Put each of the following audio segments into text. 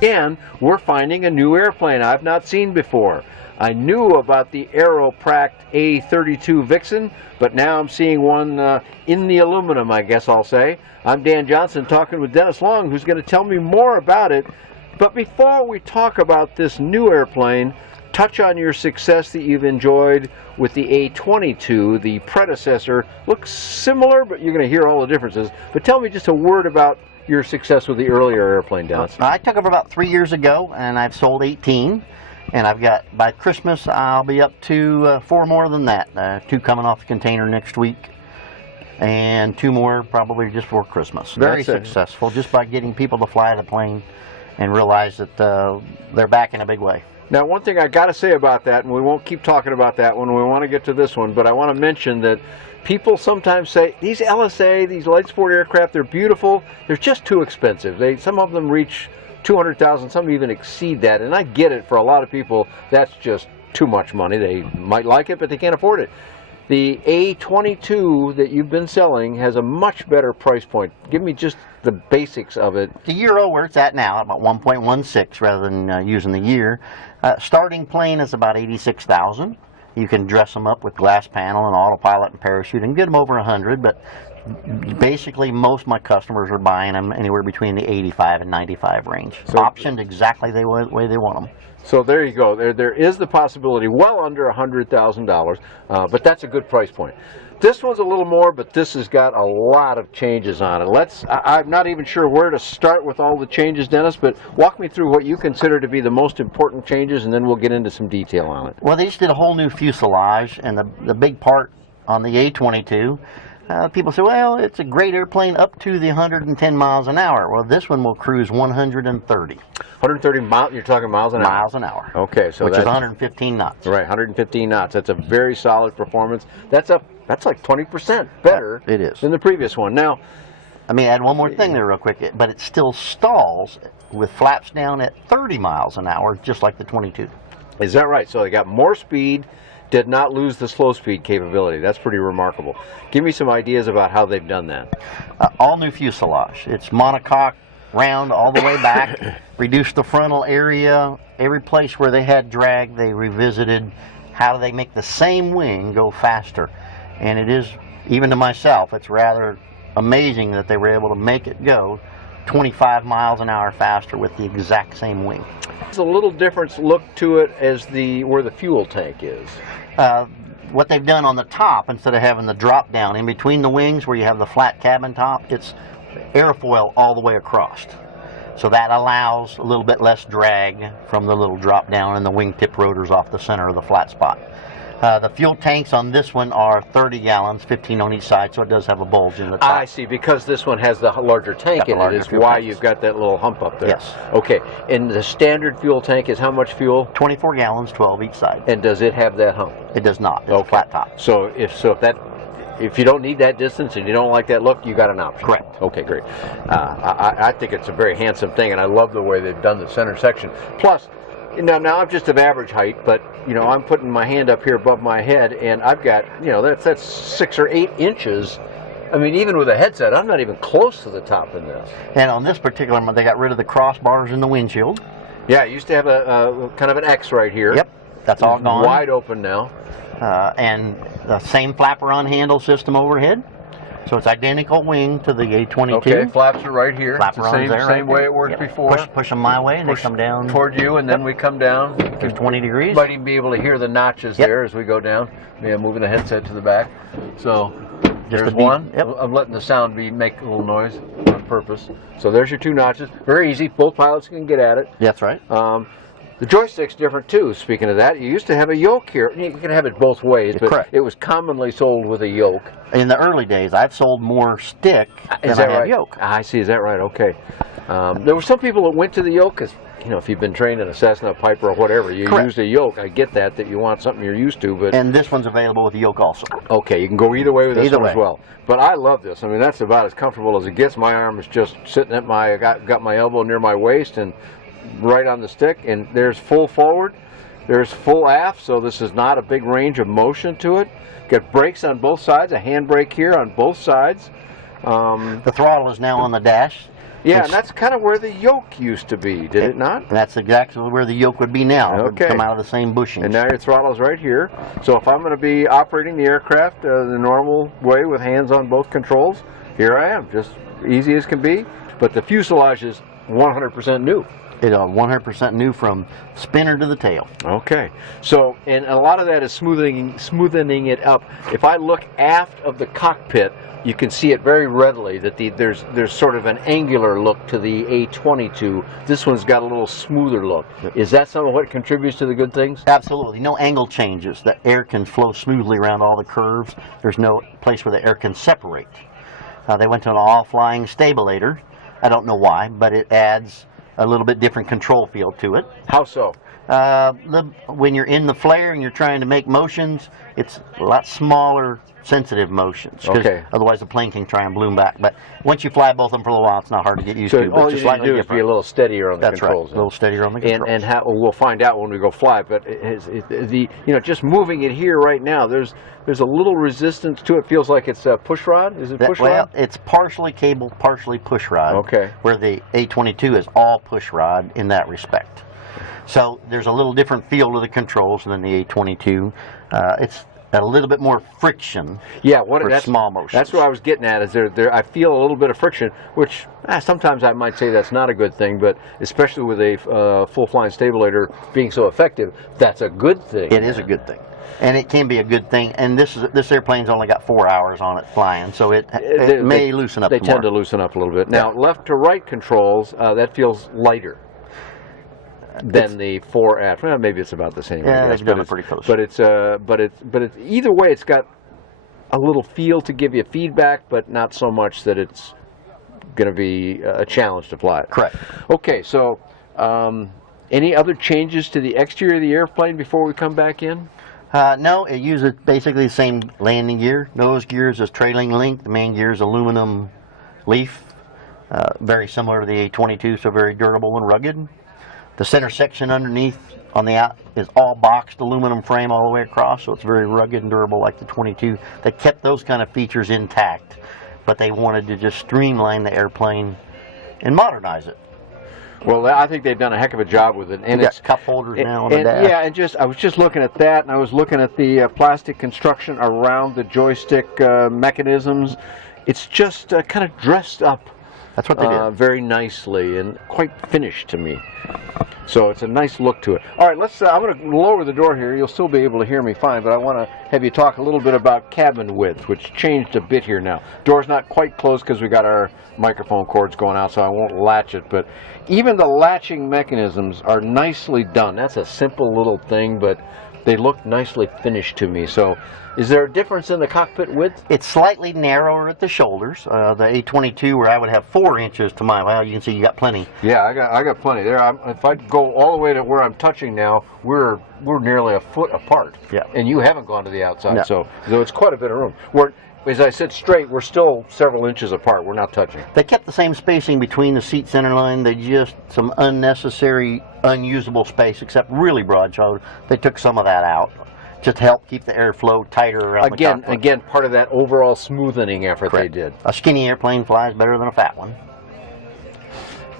And we're finding a new airplane I've not seen before. I knew about the Aeroprakt A32 Vixxen, but now I'm seeing one in the aluminum, I guess I'll say. I'm Dan Johnson talking with Dennis Long, who's going to tell me more about it. But before we talk about this new airplane, touch on your success that you've enjoyed with the A22, the predecessor. Looks similar, but you're going to hear all the differences. But tell me just a word about your success with the earlier airplane, Dennis. I took over about 3 years ago, and I've sold 18. And I've got, by Christmas, I'll be up to 4 more than that. 2 coming off the container next week, and 2 more probably just for Christmas. Very successful, just by getting people to fly the plane and realize that they're back in a big way. Now, one thing I got to say about that, and we won't keep talking about that when we want to get to this one, but I want to mention that people sometimes say, these LSA, these light sport aircraft, they're beautiful, they're just too expensive. Some of them reach $200,000, some even exceed that, and I get it. For a lot of people, that's just too much money. They might like it, but they can't afford it. The A22 that you've been selling has a much better price point. Give me just the basics of it. The Euro where it's at now, about 1.16 rather than using the year. Starting plane is about $86,000. You can dress them up with glass panel and autopilot and parachute and get them over 100, but basically most of my customers are buying them anywhere between the 85 and 95 range. So, optioned exactly the way they want them. So there you go. There is the possibility, well under $100,000, but that's a good price point. This one's a little more, but this has got a lot of changes on it. I'm not even sure where to start with all the changes, Dennis, but walk me through what you consider to be the most important changes, and then we'll get into some detail on it. Well, they just did a whole new fuselage, and the big part on the A22, people say, well, it's a great airplane up to the 110 miles an hour. Well, this one will cruise 130. 130 miles, you're talking miles an hour? Miles an hour. Okay, so which is 115 knots. Right, 115 knots. That's a very solid performance. That's like 20% better it is than the previous one. Now, let me add one more thing there real quick, but it still stalls with flaps down at 30 miles an hour, just like the 22. Is that right? So they got more speed, did not lose the slow speed capability. That's pretty remarkable. Give me some ideas about how they've done that. All new fuselage. It's monocoque, round all the way back. Reduced the frontal area. Every place where they had drag, they revisited. How do they make the same wing go faster? And it is, even to myself, it's rather amazing that they were able to make it go 25 miles an hour faster with the exact same wing. There's a little difference look to it as where the fuel tank is. What they've done on the top, instead of having the drop down in between the wings where you have the flat cabin top, it's airfoil all the way across. So that allows a little bit less drag from the little drop down and the wingtip rotors off the center of the flat spot. The fuel tanks on this one are 30 gallons, 15 on each side, so it does have a bulge in the top. I see, because this one has the larger tank in it, is why you've got that little hump up there. Yes. Okay, and the standard fuel tank is how much fuel? 24 gallons, 12 each side. And does it have that hump? It does not. It's a flat top. So if you don't need that distance and you don't like that look, you got an option. Correct. Okay, great. I think it's a very handsome thing, and I love the way they've done the center section. Plus, now I'm just of average height, but I'm putting my hand up here above my head, and I've got that's 6 or 8 inches. I mean, even with a headset, I'm not even close to the top in this. And on this particular one, they got rid of the crossbars in the windshield. Yeah, it used to have a kind of an X right here. Yep, that's all gone. Wide open now. And the same flapper on handle system overhead. So it's identical wing to the A22. Okay, flaps are right here. Flapper it's the on there, same way it worked before. Push them my way, and they come down toward you, and then we come down. There's 20 degrees. You might even be able to hear the notches there as we go down. Yeah, moving the headset to the back. So there's one. Yep. I'm letting the sound make a little noise on purpose. So there's your 2 notches. Very easy. Both pilots can get at it. That's right. The joystick's different too. Speaking of that, you used to have a yoke here. You can have it both ways, but correct. It was commonly sold with a yoke. In the early days, I've sold more stick than I have yoke. I see. Is that right? Okay. There were some people that went to the yoke because, if you've been trained in a Cessna, Piper, or whatever, you use a yoke. I get that you want something you're used to, but and this one's available with a yoke also. Okay, you can go either way with this one as well. But I love this. I mean, that's about as comfortable as it gets. My arm is just sitting at got my elbow near my waist and right on the stick, and there's full forward, there's full aft, so this is not a big range of motion to it. Got brakes on both sides, a handbrake here on both sides. The throttle is now on the dash. Yeah, and that's kind of where the yoke used to be, did it not? That's exactly where the yoke would be now. It would Okay. come out of the same bushings. And now your throttle is right here. So if I'm going to be operating the aircraft the normal way with hands on both controls, here I am, just easy as can be. But the fuselage is 100% new. It 100% new from spinner to the tail. Okay, so and a lot of that is smoothening it up. If I look aft of the cockpit, you can see it very readily that there's sort of an angular look to the A22. This one's got a little smoother look. Is that some of what contributes to the good things? Absolutely. No angle changes. The air can flow smoothly around all the curves. There's no place where the air can separate. They went to an all-flying stabilator. I don't know why, but it adds a little bit different control field to it. How so? When you're in the flare and you're trying to make motions, it's a lot smaller, sensitive motions. Okay. Otherwise, the plane can try and bloom back. But once you fly both of them for a little while, it's not hard to get used to. So all you need to do is be a little steadier on the That's controls. right. A little steadier on the controls. And how, we'll find out when we go fly. But just moving it here right now, there's a little resistance to it. Feels like it's a push rod. Is it push rod? Well, it's partially cable, partially push rod. Okay. Where the A22 is all push rod in that respect. So there's a little different feel to the controls than the A22. It's a little bit more friction. Yeah, for small motions. That's what I was getting at. Is there? I feel a little bit of friction, which sometimes I might say that's not a good thing, but especially with a full flying stabilator being so effective, that's a good thing. It is a good thing, and it can be a good thing. And this airplane's only got 4 hours on it flying, so it may loosen up. They tend to loosen up a little bit. Now, left to right controls, that feels lighter than the 4 aft. Well, maybe it's about the same. Yeah, it's pretty close. But it's either way, it's got a little feel to give you feedback, but not so much that it's going to be a challenge to fly it. Correct. Okay, so any other changes to the exterior of the airplane before we come back in? No, it uses basically the same landing gear. Nose gears is trailing link. The main gear is aluminum leaf. Very similar to the A22, so very durable and rugged. The center section underneath on the out is all boxed aluminum frame all the way across, so it's very rugged and durable like the 22. They kept those kind of features intact, but they wanted to just streamline the airplane and modernize it. Well, I think they've done a heck of a job with it. And it's cup holders now on the dash. Yeah, and I was just looking at that, and I was looking at the plastic construction around the joystick mechanisms. It's just kind of dressed up. That's what they did. Very nicely and quite finished to me. So it's a nice look to it. All right, let's. I'm going to lower the door here. You'll still be able to hear me fine, but I want to have you talk a little bit about cabin width, which changed a bit here now. Door's not quite closed because we got our microphone cords going out, so I won't latch it. But even the latching mechanisms are nicely done. That's a simple little thing, but they look nicely finished to me. So is there a difference in the cockpit width? It's slightly narrower at the shoulders. The A22, where I would have 4 inches to my, well, you can see you got plenty. Yeah, I got plenty there. If I go all the way to where I'm touching now, we're nearly a foot apart. Yeah. And you haven't gone to the outside, No. so it's quite a bit of room. As I said straight, we're still several inches apart. We're not touching. They kept the same spacing between the seat center line. They just some unnecessary, unusable space, except really broad shoulder. They took some of that out. Just to help keep the airflow tighter around the cockpit. Again, part of that overall smoothing effort. Correct. They did. A skinny airplane flies better than a fat one.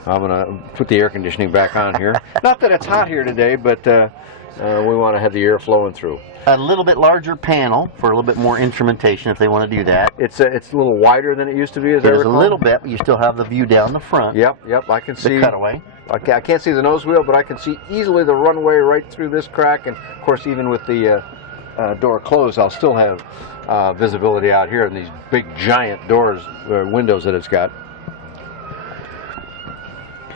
I'm going to put the air conditioning back on here. Not that it's hot here today, but we want to have the air flowing through. A little bit larger panel for a little bit more instrumentation if they want to do that. It's a little wider than it used to be, as I It is a recall. little bit, but you still have the view down the front. Yep, I can see. The cutaway. I can't see the nose wheel, but I can see easily the runway right through this crack, and of course even with the door closed, I'll still have visibility out here in these big giant windows that it's got.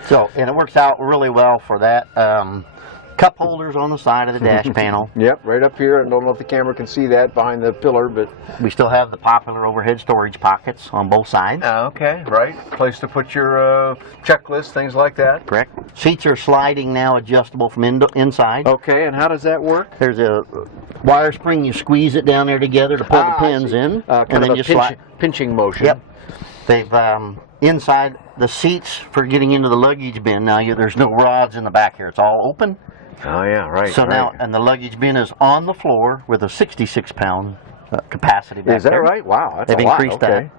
So, and it works out really well for that. Cup holders on the side of the dash panel. Yep, right up here. I don't know if the camera can see that behind the pillar, but we still have the popular overhead storage pockets on both sides. Okay, right. Place to put your checklist, things like that. Correct. Seats are sliding now, adjustable from inside. Okay, and how does that work? There's a wire spring. You squeeze it down there together to pull the pins in, and then you slide. Pinching motion. Yep. They've inside the seats for getting into the luggage bin. Now there's no rods in the back here. It's all open. Oh yeah, right. So now, and the luggage bin is on the floor with a 66-pound capacity back Is that there. right? Wow, that's They've a lot. increased Okay.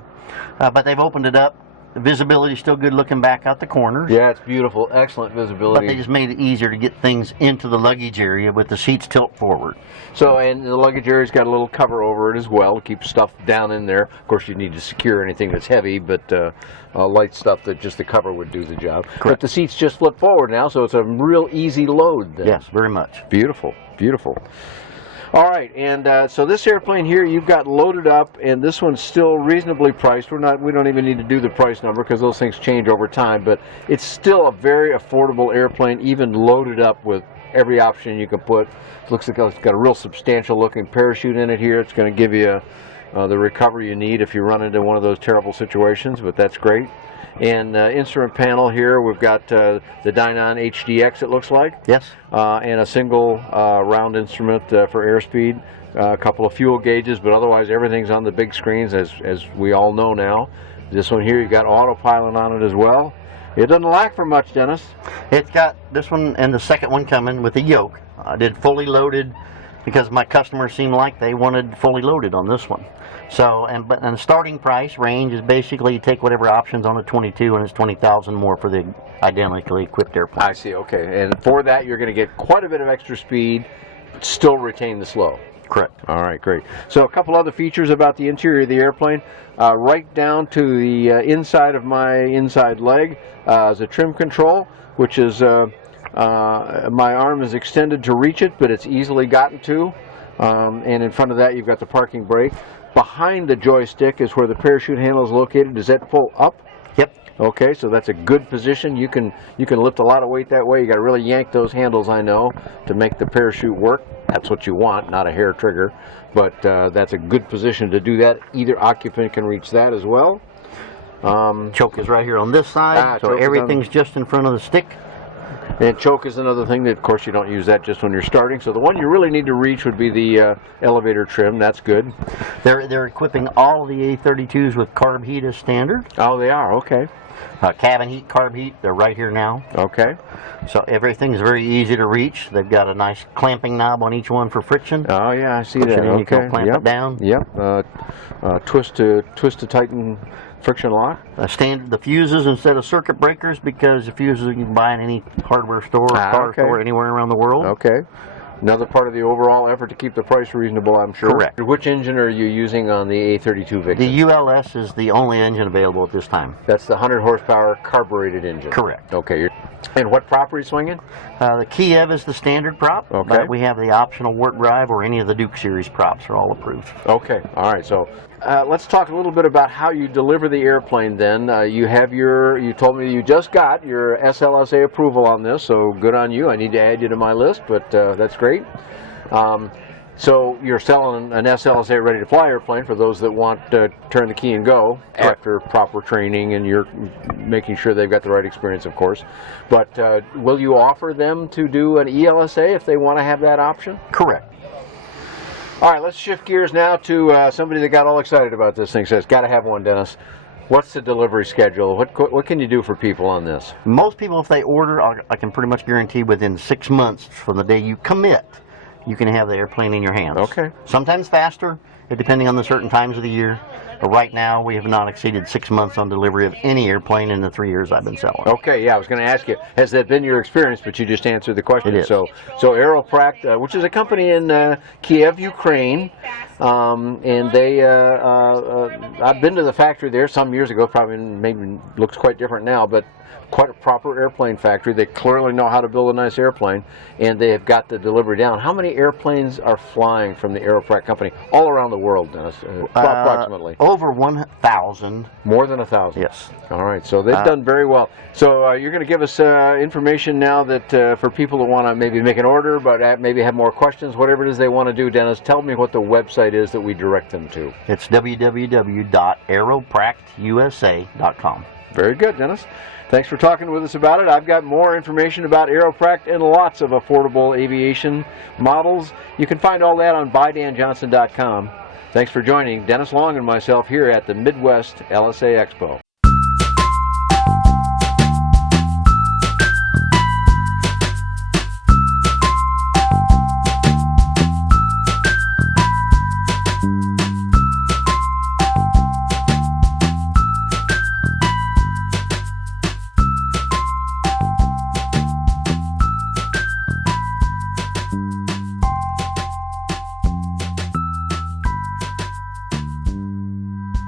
that. But they've opened it up The visibility is still good looking back out the corners. Yeah, it's beautiful. Excellent visibility. But they just made it easier to get things into the luggage area with the seats tilt forward. So, and the luggage area's got a little cover over it as well to keep stuff down in there. Of course, you need to secure anything that's heavy, but light stuff that just the cover would do the job. Correct. But the seats just flip forward now, so it's a real easy load then. Yes, very much. Beautiful, beautiful. All right, and so this airplane here you've got loaded up, and this one's still reasonably priced. We don't even need to do the price number because those things change over time, but it's still a very affordable airplane, even loaded up with every option you can put. It looks like it's got a real substantial looking parachute in it here. It's going to give you the recovery you need if you run into one of those terrible situations, but that's great. And instrument panel here, we've got the Dynon HDX, it looks like. Yes. And a single round instrument for airspeed, a couple of fuel gauges, but otherwise everything's on the big screens, as we all know now. This one here, you've got autopilot on it as well. It doesn't lack for much, Dennis. It's got this one and the second one coming with a yoke. I did fully loaded because my customers seemed like they wanted fully loaded on this one. So, and the starting price range is basically you take whatever options on a 22 and it's 20,000 more for the identically equipped airplane. I see, okay. And for that, you're going to get quite a bit of extra speed, but still retain the slow. Correct. All right, great. So a couple other features about the interior of the airplane. Right down to the inside of my inside leg is a trim control, which is my arm is extended to reach it, but it's easily gotten to. And in front of that, you've got the parking brake. Behind the joystick is where the parachute handle is located. Does that pull up? Yep. Okay, so that's a good position. You can lift a lot of weight that way. You got to really yank those handles, I know, to make the parachute work. That's what you want, not a hair trigger. But that's a good position to do that. Either occupant can reach that as well. Choke is right here on this side, so everything's just in front of the stick. And choke is another thing that, of course, you don't use that just when you're starting. So the one you really need to reach would be the elevator trim. That's good. They're equipping all the A32s with carb heat as standard. Oh, they are. Okay. Cabin heat, carb heat, they're right here now. Okay. So everything's very easy to reach. They've got a nice clamping knob on each one for friction. Oh yeah, I see Push that. it in, you can clamp it down. Yep. Twist to tighten friction lock. The fuses instead of circuit breakers, because the fuses you can buy in any hardware store or car store anywhere around the world. Okay. Another part of the overall effort to keep the price reasonable, I'm sure. Correct. Which engine are you using on the A32 Vixxen? The ULS is the only engine available at this time. That's the 100 horsepower carbureted engine. Correct. Okay. And what prop are you swinging? The Kiev is the standard prop, but we have the optional warp drive or any of the Duke series props are all approved. Okay. All right. So let's talk a little bit about how you deliver the airplane then. You told me you just got your SLSA approval on this, so good on you. I need to add you to my list, but that's great. So you're selling an SLSA ready to fly airplane for those that want to turn the key and go after proper training, and you're making sure they've got the right experience, of course. But will you offer them to do an ELSA if they want to have that option? Correct. All right, let's shift gears now to somebody that got all excited about this thing. Says, got to have one, Dennis. What's the delivery schedule? What can you do for people on this? Most people, if they order, I can pretty much guarantee within 6 months from the day you commit, you can have the airplane in your hands. Okay. Sometimes faster, depending on the certain times of the year. But right now, we have not exceeded 6 months on delivery of any airplane in the 3 years I've been selling. Okay, yeah, I was going to ask you, has that been your experience? But you just answered the question. It is. So Aeroprakt, which is a company in Kiev, Ukraine, and they, I've been to the factory there some years ago. Probably maybe looks quite different now, but quite a proper airplane factory. They clearly know how to build a nice airplane, and they have got the delivery down. How many airplanes are flying from the Aeroprakt company all around the world, Dennis? Approximately. Over 1,000. More than 1,000? Yes. All right, so they've done very well. So you're going to give us information now that for people that want to maybe make an order, but maybe have more questions, whatever it is they want to do, Dennis, tell me what the website is that we direct them to. It's www.aeropractusa.com. Very good, Dennis. Thanks for talking with us about it. I've got more information about Aeroprakt and lots of affordable aviation models. You can find all that on buydanjohnson.com. Thanks for joining Dennis Long and myself here at the Midwest LSA Expo.